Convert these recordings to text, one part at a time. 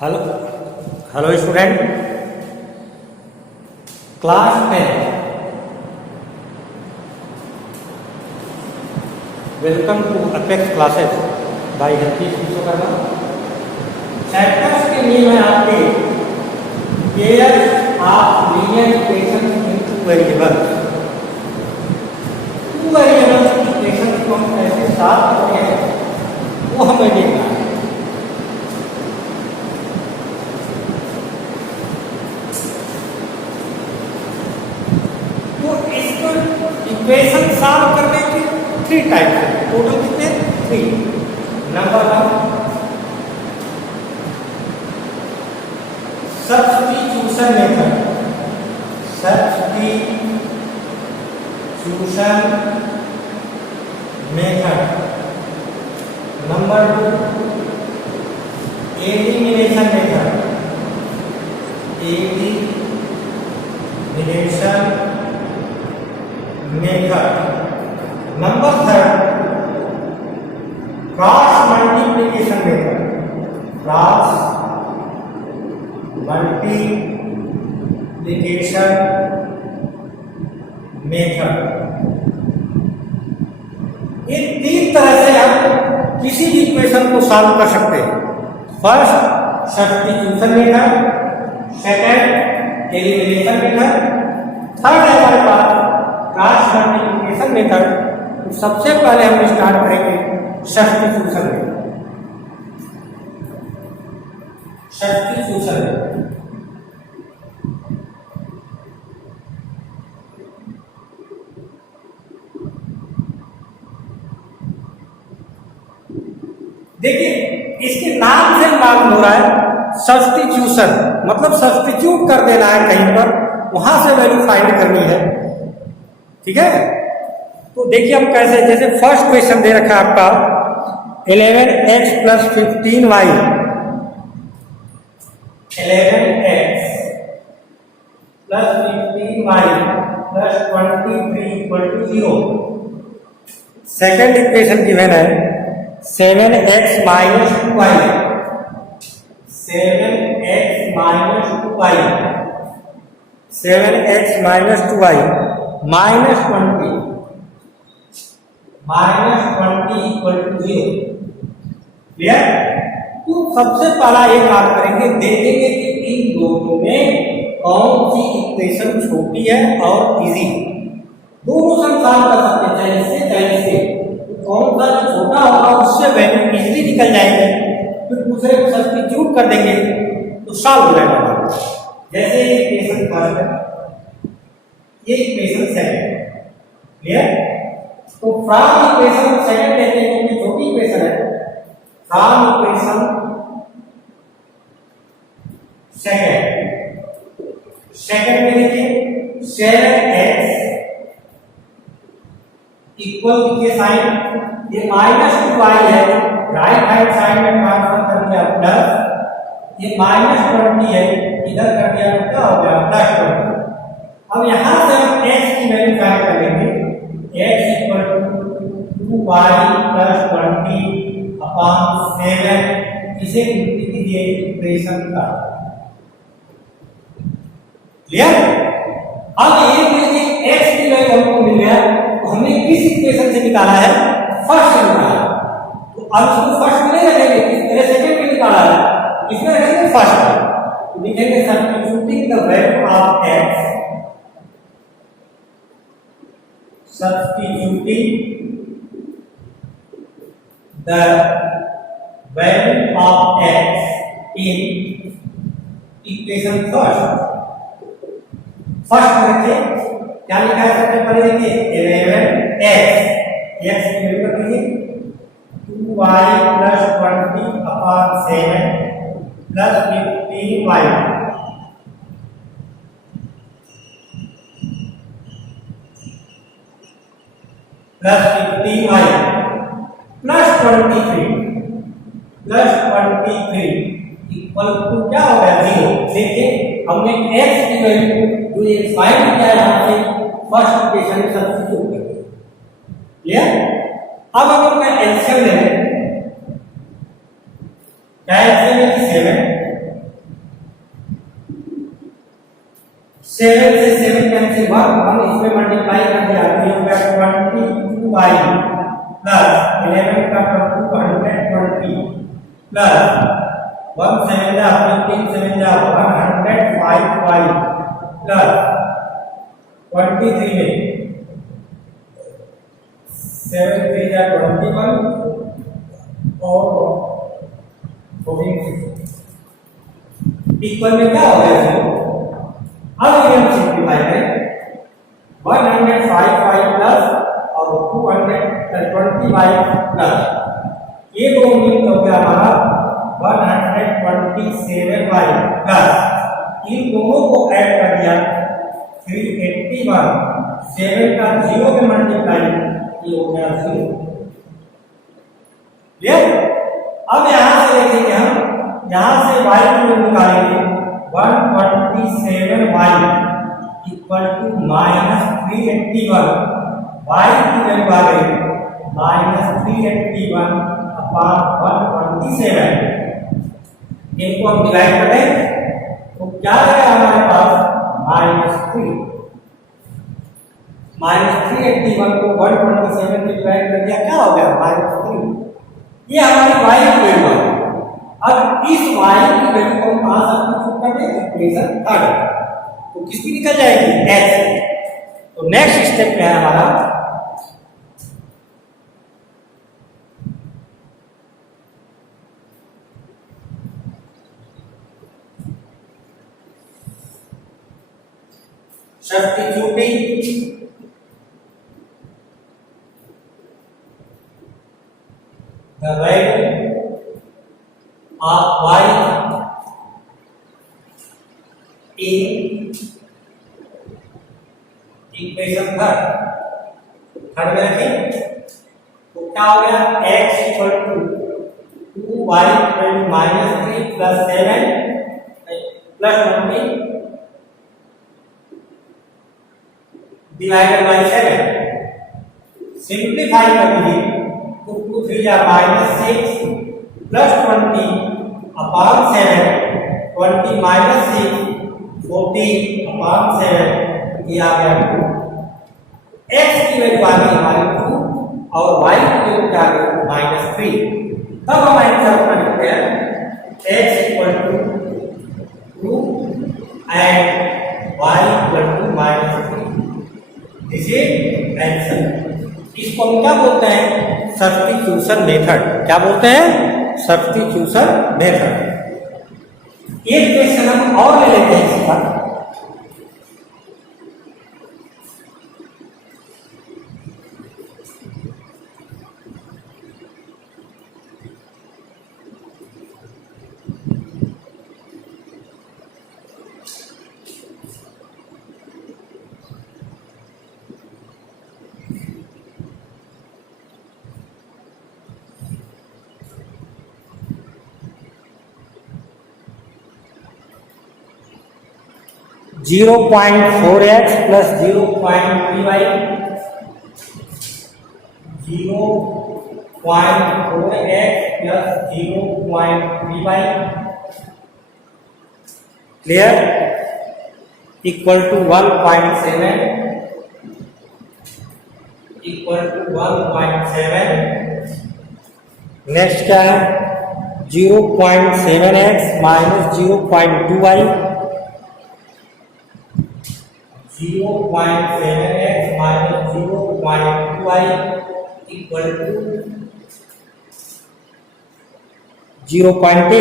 Hello hello student, class 10 welcome to Apex classes by Harkish Vishwakarma. Chapters के लिए मैं आपके pairs of linear equations into variables, two variables equations को हम कैसे सॉल्व करते हैं वो हमें देखना है। इक्वेशन सॉल्व करने के 3 टाइप है, टोटल कितने 3। Number 1 substitution method, substitution method. Number 2 elimination method, elimination method. Number 3 cross multiplication method, cross multiplication method. ये 3 तरह से आप किसी भी इक्वेशन को सॉल्व कर सकते हैं। First substitution method, second elimination method, third है हमारे पास क्रॉस मल्टीप्लिकेशन मेथड। तो सबसे पहले हम स्टार्ट करेंगे सब्स्टिट्यूशन मेथड। सब्स्टिट्यूशन मेथड देखिए, इसके नाम से मालूम हो रहा है सब्स्टिट्यूशन मतलब सब्स्टिट्यूट कर देना है, कहीं पर वहां से वैल्यू फाइंड करनी है। ठीक है, तो देखिए हम कैसे, जैसे फर्स्ट क्वेश्चन दे रखा है आपका 11x + 15y, 11x + 15y + 23 = 0। Second equation given है 7x - 2y, 7x - 2y, 7x - 2y -20 = 0। Clear? तो सबसे पहला ये बात करेंगे, देखेंगे कि इन दोनों में कौन सी इक्वेशन छोटी है और इजी। दोनों से सॉल्व कर सकते हैं, चाहे इससे चाहे इससे। कौन सा जो छोटा होगा उससे वैल्यू इजीली निकल जाएगी, फिर दूसरे को सब्स्टिट्यूट कर देंगे तो सॉल्व हो जाएगा। जैसे इक्वेशन फर्स्ट है, ये इक्वेशन सेकंड। क्लियर? तो फ्रॉम इक्वेशन सेकंड लेते हैं क्योंकि छोटी इक्वेशन है। फ्रॉम इक्वेशन सेकंड में देखिए 7x इक्वल के साइन ये -2y है, राइट हैंड साइड में ट्रांसफर कर दिया प्लस, ये -20 है, इधर कर दिया तो क्या हो गया +20। अब यहां से हम x की वैल्यू फाइंड कर लेंगे, x = 2y + 20/7। इसे लिख दीजिए इक्वेशन का। क्लियर? अब ये x की वैल्यू हमको मिल गया, तो हमने किस इक्वेशन से निकाला है? फर्स्ट से निकाला। तो अब इसको फर्स्ट में नहीं रखेंगे, पहले सेकंड में निकाला है, इसमें रखेंगे फर्स्ट में। तो लिखेंगे substituting the value of x, substituting the value of x in equation first में रखिए, क्या लिखा है सबसे पहले देखिए 11x, x की वैल्यू रख लीजिए 2y + 20/7 + 15y +50y +23 equal to क्या हो गया 0। देखिए हमने x की वैल्यू जो ये फाइंड किया है यहां से फर्स्ट इक्वेशन में सब्स्टिट्यूट कर दिया। क्लियर? अब हम अपना एलसीएम लेंगे, क्या एलसीएम है 7 7 से 7 कैंसिल 1 इसमें मल्टीप्लाई कर दिया तो ये हो गया 22y प्लस 11 का 220 प्लस 1 7 जा 15 7 जा 105y प्लस 23 में 7 3 जा 21 और 14 इक्वल में क्या हो गया इसमें अब ये हम सिंपलीफाई करें 105y प्लस और 220y प्लस ये दो मिल हो गया हमारा 127y प्लस इन दोनों को ऐड कर दिया 381 7 का 0 में मल्टीप्लाई ये हो गया 0 क्लियर। अब यहां से देखेंगे हम यहां से y की वैल्यू निकालेंगे 127y equal to minus 381 y की वैल्यू आ गई माइनस 381 अपॉन 127 इनको हम डिवाइड करें तो क्या आएगा हमारे पास -3 -381 को 127 से डिवाइड कर दिया क्या हो गया -3 ये हमारी y की वैल्यू है। अब इस y की वैल्यू को हम कहां सब्स्टिट्यूट कर दें इक्वेशन 3 तो किसकी निकल जाएगी x। तो नेक्स्ट स्टेप में है हमारा substituting the value of y in equation third में रखें तो क्या हो गया x equal to 2y minus 3 plus 7 plus 20 divided by 7 simplify कर दीजिए तो 2 3 जा -6 प्लस 20 अपॉन 7 20 माइनस 6 14 अपॉन 7 ये आ गया 2 x की वैल्यू आ गई हमारी 2 और y की वैल्यू क्या आ गई -3 तब हम आंसर अपना लिखते हैं x equal to 2 and y equal to -3 this is answer. इसको हम क्या बोलते हैं सब्स्टिट्यूशन मेथड। क्या बोलते हैं सब्स्टिट्यूशन मेथड। एक क्वेश्चन हम और ले लेते हैं इसका 0.4x plus 0.3y 0.4x plus 0.3y clear equal to 1.7 equal to 1.7 next क्या है 0.7x minus 0.2y 0.7x minus 0.2y equal to 0.8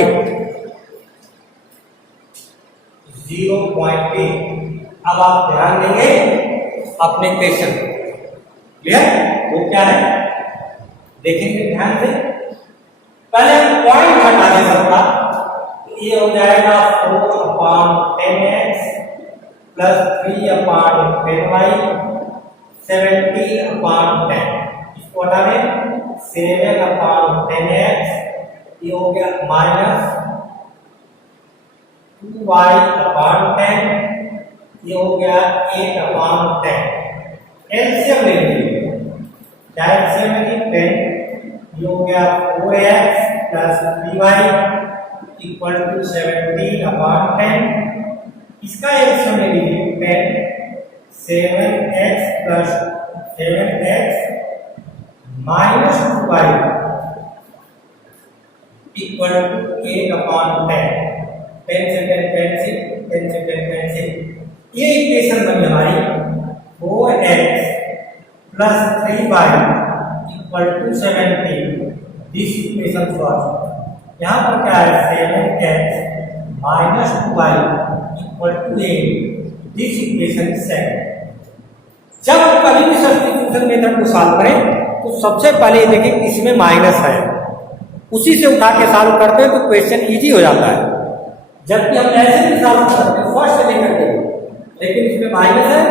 अब आप ध्यान देंगे अपने क्वेश्चन क्लियर वो क्या है देखेंगे ध्यान से। पहले पॉइंट हटा दे सकता ये हो जाएगा 4/10x प्लस 3/10y 17/10 इसको हटा दें 7/10x ये हो गया माइनस 2y/10 ये हो गया 8/10 एलसीएम ले लीजिए क्या एलसीएम है 10 ये हो गया 4x plus 3y equal to 17/10 इसका एल्सियम ले लीजिए 10 7x plus 7x minus 2y equal to 8/10। 10 से 10 कैंसिल, 10 से 10 कैंसिल। ये इक्वेशन बनी हमारी 4x plus 3y equal to 17। This equation first. यहाँ पर क्या है 7x minus 2y equal to 8। This equation second. जब कभी भी सब्स्टिट्यूशन मेथड को सॉल्व करें तो सबसे पहले देखें इसमें माइनस है, उसी से उठा के सॉल्व करते हैं तो क्वेश्चन इजी हो जाता है। जबकि हम ऐसे भी सॉल्व करते हैं फर्स्ट से लेकर के, लेकिन इसमें माइनस है,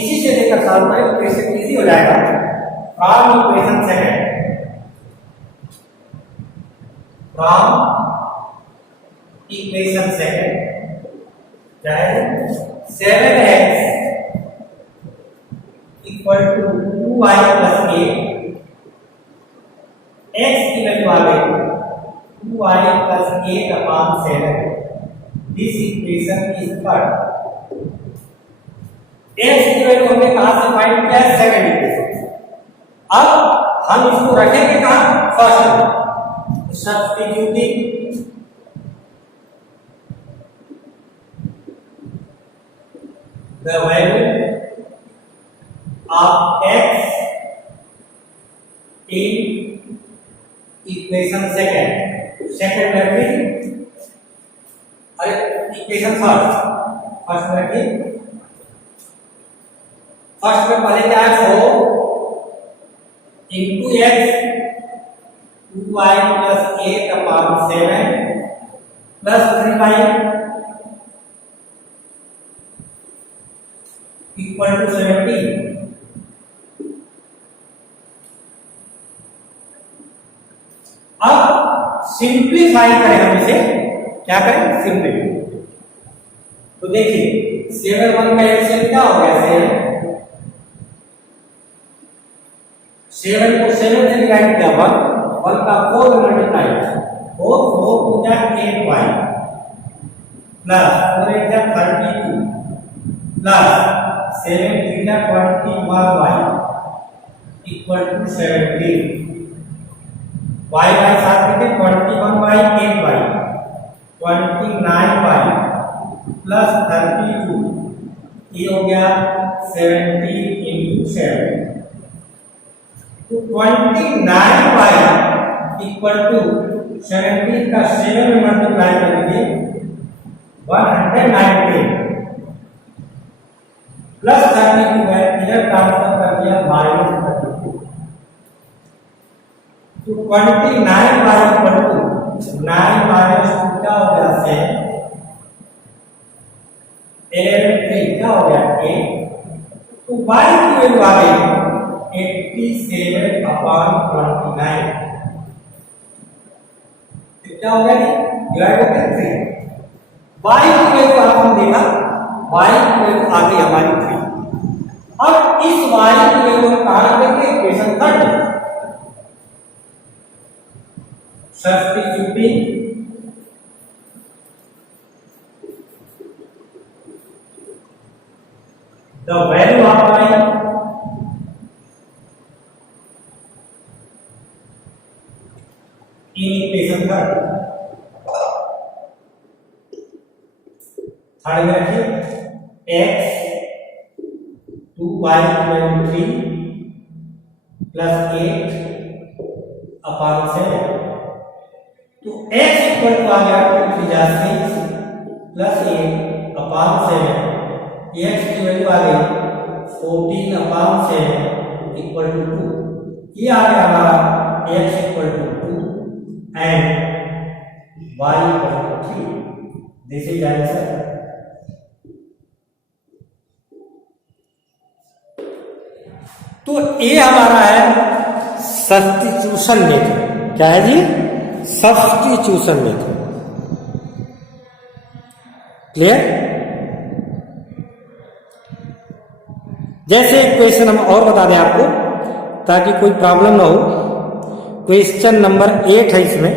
इसी से लेकर सॉल्व करें तो क्वेश्चन इजी हो जाएगा। From equation second, from equation second क्या है 7x equal to 2y plus 8। x की वैल्यू आ गई 2y plus 8/7। This equation is cut. x की वैल्यू हमने कहां से फाइंड किया सेकंड इक्वेशन। अब हम इसको रखेंगे कहां फर्स्ट में। Substituting the value of x in equation second में अरे इक्वेशन फर्स्ट में पहले क्या है 4 into X 2y plus 8/7 plus 3y equal to 17। अब सिंप्लीफाई करें हम इसे, क्या करें सिंप्लीफाई। तो देखिए 7 1 का एलसीएम क्या हो गया 7 को 7 से डिवाइड किया 1 का 4 में मल्टीप्लाई 4 2 जा 8y प्लस 4 8 जा 32 प्लस 7 3 जा 21y equal to 17। y bye साथ लिखे 21y 8y 29y प्लस 32 ये हो गया 17 इंटू 7। तो 29y इक्वल टू 17 का 7 में मल्टीप्लाई कर दीजिए 119 प्लस 32 है, इधर ट्रांसफर कर दिया माइनस 32। तो 29y इक्वल टू 9 माइनस 2 क्या हो गया 7 11 3 क्या हो गया 8। तो y की वैल्यू आ गई 87/29। क्या हो गया डिवाइड बाय 3। y की वैल्यू आपने देखा y की वैल्यू आ गई हमारी 3। अब इस y की वैल्यू हम कहां रखेंगे equation third. Substituting the value of y in equation third में रखिए x 2y की वैल्यू 3 प्लस 8/7। तो x इक्वल टू आ गया 2 3 6 प्लस 8/7। x की वैल्यू आ गई 14/7 इक्वल टू 2। ये आ गया हमारा x equal to 2 and y equal to 3। This is answer. तो ये हमारा है सब्स्टिट्यूशन मेथड। क्या है जी सब्स्टिट्यूशन मेथड। क्लियर। जैसे क्वेश्चन हम और बता दें आपको ताकि कोई प्रॉब्लम ना हो। क्वेश्चन नंबर 8 है इसमें।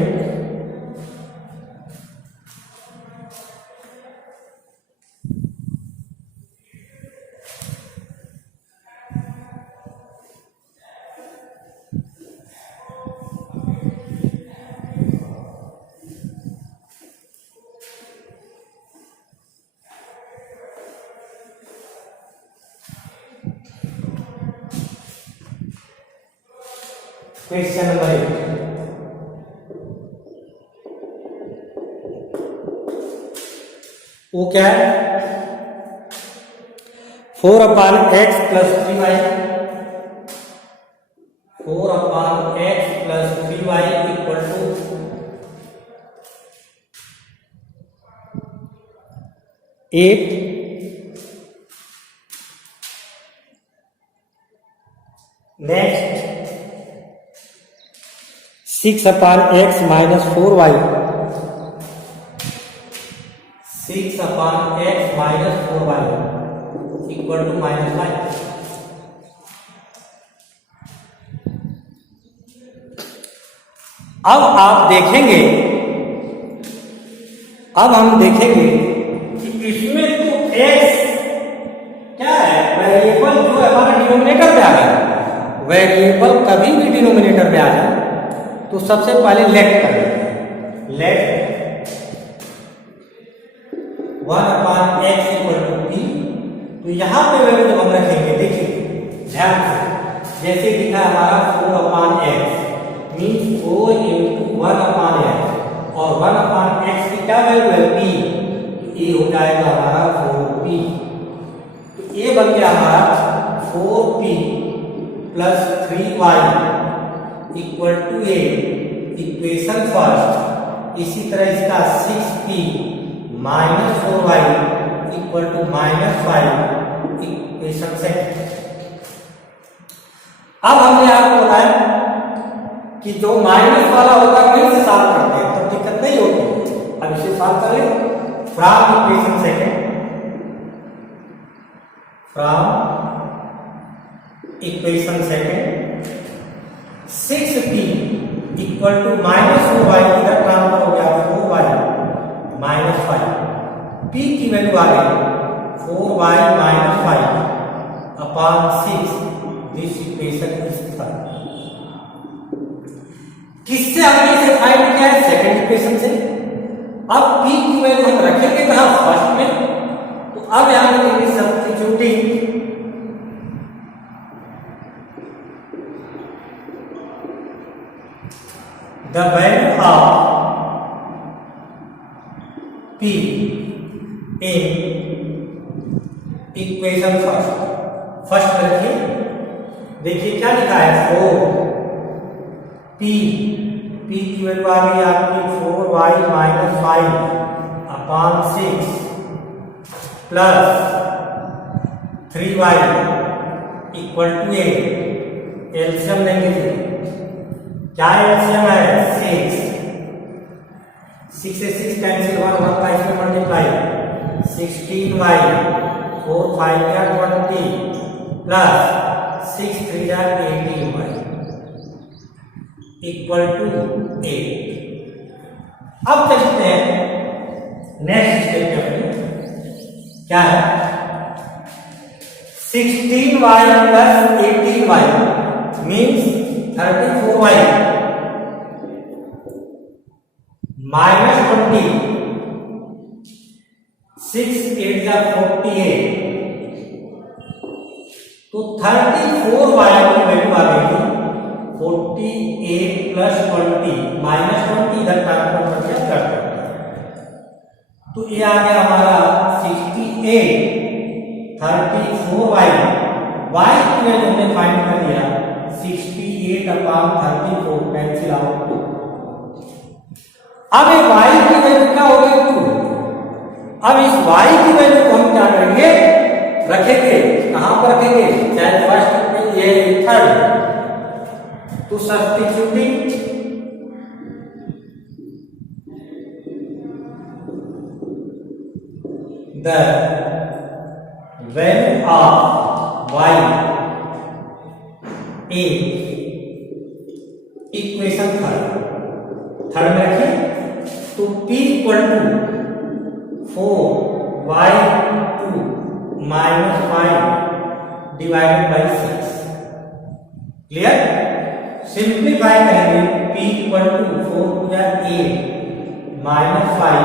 क्वेश्चन नंबर 8, वो क्या है? 4/x + 3y, 4/x + 3y = 8। Next 6/x - 4y, 6/x - 4y = -5। अब आप देखेंगे, अब हम देखेंगे कि इसमें तो x क्या है, वेरिएबल जो हमारा डिनोमिनेटर पे आ गया। वेरिएबल कभी भी डिनोमिनेटर पे आ जाए तो सबसे पहले लेट करें, लेट 1/x = p। तो यहां पे वैल्यू जब हम रखेंगे, देखिए ध्यान से, जैसे लिखा है हमारा 4/x मीन्स 4 × 1/x, और 1/x की क्या वैल्यू है, p। ये हो जाएगा हमारा 4p। तो ये बन गया हमारा 4p + 3y = 8, इक्वेशन फर्स्ट। इसी तरह इसका 6p - 4y = -5, इक्वेशन सेकंड। अब हमने आपको बताया कि जो माइनस वाला होगा वहीं से सॉल्व करते हैं तो दिक्कत नहीं होती। अब इसे सॉल्व करें from equation second, from equation second 6p = -4y, इधर ट्रांसफर हो गया 4y - 5, p की वैल्यू आ गई 4y - 5/6। This equation is third. किससे हमने इसे फाइंड किया है, सेकंड इक्वेशन से। अब p की वैल्यू हम रखेंगे कहां, फर्स्ट में। तो अब यहां लिखेंगे substituting the value of p in equation first रखिए। देखिए क्या लिखा है, 4p की वैल्यू आ गई आपकी 4y - 5/6 प्लस 3y = 8। एलसीएम लेंगे, क्या एलसीएम है, 6। 6 से 6 कैंसिल, 1 का इसमें मल्टीप्लाई, 16y 4 5 या 20 प्लस 6 3 या 18y = 8। अब चलते हैं नेक्स्ट स्टेप में, क्या है 16y + 18y मीन्स 34y -20, 6 8 या 48। तो 34y की वैल्यू आ गई 48 + 20 -20, इधर ट्रांसफर कर दिया। तो ये आ गया हमारा 68। 34y, y की वैल्यू हमने फाइंड कर दिया 68/34, कैंसिल आउट। अब ये y की वैल्यू क्या हो गई 2। अब इस y की वैल्यू को हम क्या करेंगे, रखेंगे कहां पर रखेंगे, चाहे फर्स्ट में ये थर्ड। तो substituting the value of y in equation third में रखें। तो p = 4y2 - 5 / 6। क्लियर, सिंप्लीफाई करेंगे, p = 4 या 8 - 5/6,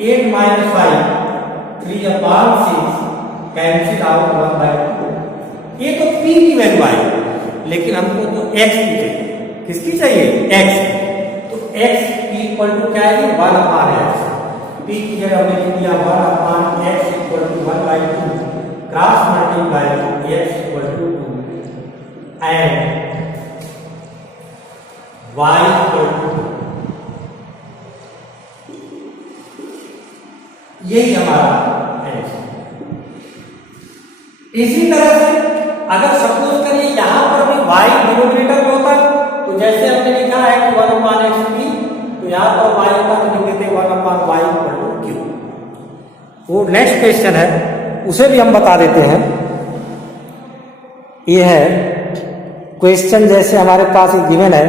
8 - 5 3/6, कैंसिल आउट 1/2। ये तो p की वैल्यू आई, लेकिन हमको तो x की चाहिए। किसकी चाहिए? x। तो x इक्वल टू क्या है? 1/x। p की जगह हमने लिख दिया 1/x equal to 1/2 cross multiply x equal to 2 and y equal to 2। यही हमारा आंसर। इसी तरह से अगर सपोज करिए यहां पर भी y डिनोमिनेटर में होता तो जैसे हमने लिखा है कि 1/x तो यहां पर y का तो लिख देते 1/y इक्वल टू q। वो नेक्स्ट क्वेश्चन है, उसे भी हम बता देते हैं। ये है क्वेश्चन, जैसे हमारे पास एक गिवन है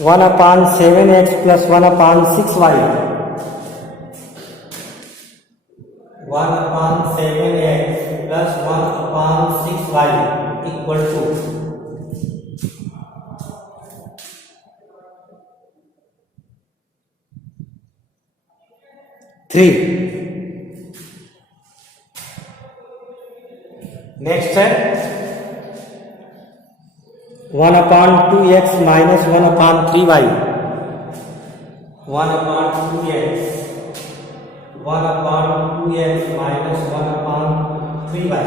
1/7x plus 1/6y 1/7x plus 1/6y equal to 3। Next है 1/2x minus 1/3y 1/2x minus 1/3y